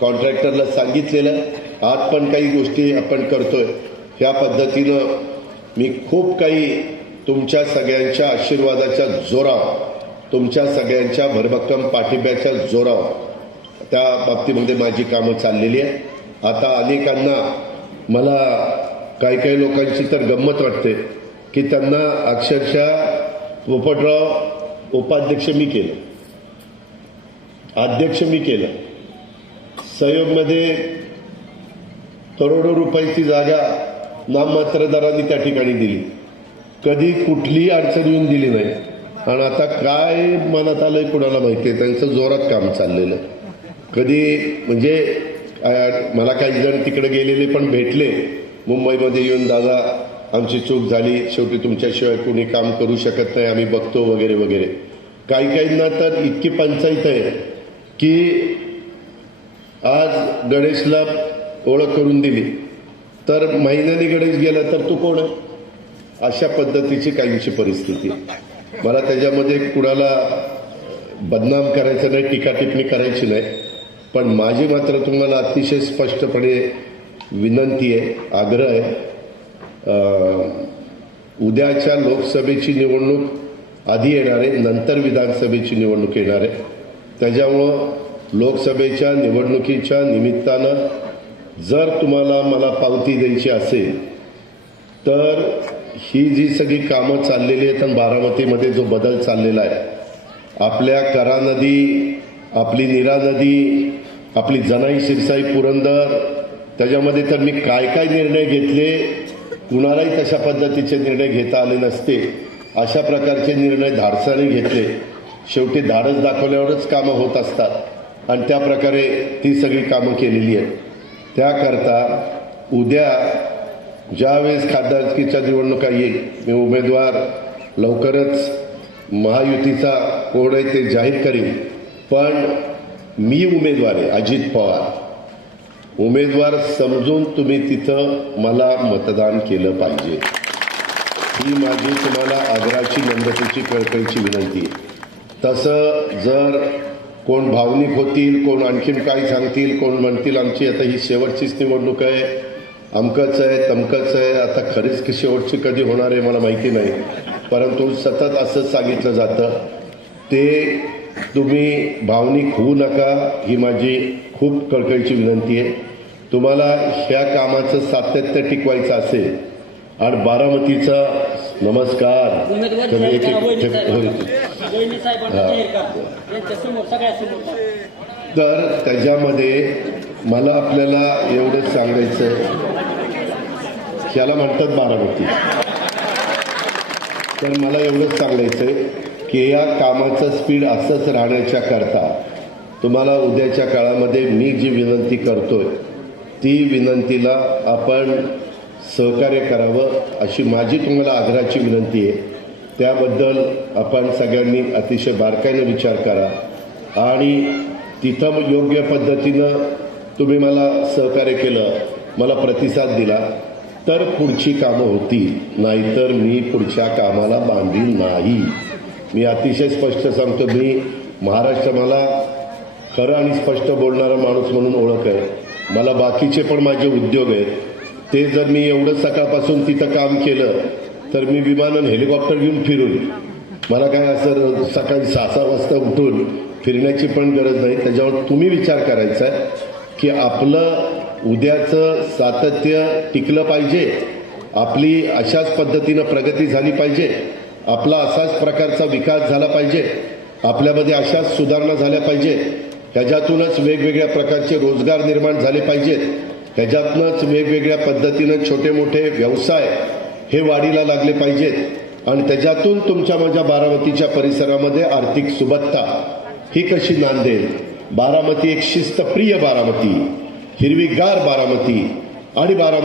कॉन्ट्रॅक्टरला सांगितलेलं आज पण काही गोष्टी आपण करतोय. ह्या पद्धतीनं मी खूप काही तुमच्या सगळ्यांच्या आशीर्वादाच्या जोरावर तुमच्या सगळ्यांच्या भरभक्कम पाठिंब्याच्या जोरावर त्या बाबतीमध्ये माझी कामं चाललेली आहे आता अनेकांना मला काही काही लोकांची तर गंमत वाटते की त्यांना अक्षरशः पोपटराव उपाध्यक्ष मी केलं. अध्यक्ष मी केलं. सहयोगमध्ये करोडो रुपयाची जागा नाममात्र दराने त्या ठिकाणी दिली. कधी कुठलीही अडचण येऊन दिली नाही. आणि आता काय मनात आलंय कुणाला माहिती आहे? त्यांचं जोरात काम चाललेलं. कधी म्हणजे मला काही जण तिकडे गेलेले पण भेटले. मुंबईमध्ये येऊन दादा आमची चूक झाली. शेवटी तुमच्याशिवाय कोणी काम करू शकत नाही. आम्ही बघतो वगैरे वगैरे. काही काहींना तर इतकी पंचायत आहे की आज गणेशला ओळख करून दिली. तर महिन्याने गणेश गेला तर तू कोण आहे? अशा पद्धतीची काहीशी परिस्थिती मला त्याच्यामध्ये कुणाला बदनाम करायचं नाही टीकाटिपणी करायची नाही. पण माझी मात्र तुम्हाला अतिशय स्पष्टपणे विनंती आहे आग्रह आहे. उद्याच्या लोकसभेची निवडणूक आधी येणार आहे नंतर विधानसभेची निवडणूक येणार आहे. त्याच्यामुळं लोकसभेच्या निवडणुकीच्या निमित्तानं जर तुम्हाला मला पावती द्यायची असेल तर ही जी सगळी कामं चाललेली आहेत आणि बारामतीमध्ये जो बदल चाललेला आहे आपल्या करा नदी आपली निरा नदी आपली जनाई शिरसाई पुरंदर त्याच्यामध्ये तर मी काय काय निर्णय घेतले कुणालाही तशा पद्धतीचे निर्णय घेता आले नसते. अशा प्रकारचे निर्णय धाडसाने घेतले. शेवटी धाडस दाखवल्यावरच कामं होत असतात. आणि त्या प्रकारे ती सगळी कामं केलेली आहेत. त्याकरता उद्या ज्यावेळेस खासदारकीच्या निवडणुका येईल मी उमेदवार लवकरच महायुतीचा कोण आहे ते जाहीर करीन. पण मी उमेदवार आहे अजित पवार. उमेदवार समजून तुम्ही तिथं मला मतदान केलं पाहिजे. ही माझी तुम्हाला आग्राची नंदतेची कळकळीची विनंती आहे. तसं जर कोण भावनिक होतील कोण आणखीन काय सांगतील कोण म्हणतील आमची आता ही शेवटचीच निवडणूक आहे. अमकच आहे तमकच आहे. आता खरीच की शेवटची कधी होणार आहे मला माहिती नाही. परंतु सतत असंच सांगितलं जातं. ते तुम्ही भावनिक होऊ नका ही माझी खूप कळकळीची विनंती आहे. तुम्हाला ह्या कामाचं सातत्य टिकवायचं असेल आणि बारामतीचा नमस्कार. उमेदवार तर एक- त्याच्यामध्ये मला आपल्याला एवढंच सांगायचं ह्याला म्हणतात बारामती. तर मला एवढंच सांगायचं की या कामाचं स्पीड असंच राहण्याच्या करता तुम्हाला उद्याच्या काळामध्ये मी जी विनंती करतोय ती विनंतीला आपण सहकार्य करावं अशी माझी तुम्हाला आग्रहाची विनंती आहे. त्याबद्दल आपण सगळ्यांनी अतिशय बारकाईनं विचार करा आणि तिथं योग्य पद्धतीनं तुम्ही मला सहकार्य केलं मला प्रतिसाद दिला तर पुढची कामं होतील. नाहीतर मी पुढच्या कामाला बांधील नाही. मी अतिशय स्पष्ट सांगतो मी महाराष्ट्र मला खरं आणि स्पष्ट बोलणारा माणूस म्हणून ओळख आहे. मला बाकीचे पण माझे उद्योग आहेत. ते जर मी एवढं सकाळपासून तिथं काम केलं तर मी विमानानं हेलिकॉप्टर घेऊन फिरून मला काय असं सकाळी सहा सहा वाजता उठून फिरण्याची पण गरज नाही. त्याच्यावर तुम्ही विचार करायचा आहे की आपलं उद्याचं सातत्य टिकलं पाहिजे आपली अशाच पद्धतीनं प्रगती झाली पाहिजे आपला असाच प्रकारचा विकास झाला पाहिजे आपल्यामध्ये अशाच सुधारणा झाल्या पाहिजेत ह्याच्यातूनच वेगवेगळ्या प्रकारचे रोजगार निर्माण झाले पाहिजेत. ह्याच्यातनंच वेगवेगळ्या पद्धतीनं छोटे मोठे व्यवसाय हे वाढीला लागले पाहिजेत. आणि त्याच्यातून तुमच्या माझ्या बारामतीच्या परिसरामध्ये आर्थिक सुबत्ता ही कशी नांदेल बारामती एक शिस्तप्रिय बारामती हिरवीगार बारामती आणि बारामती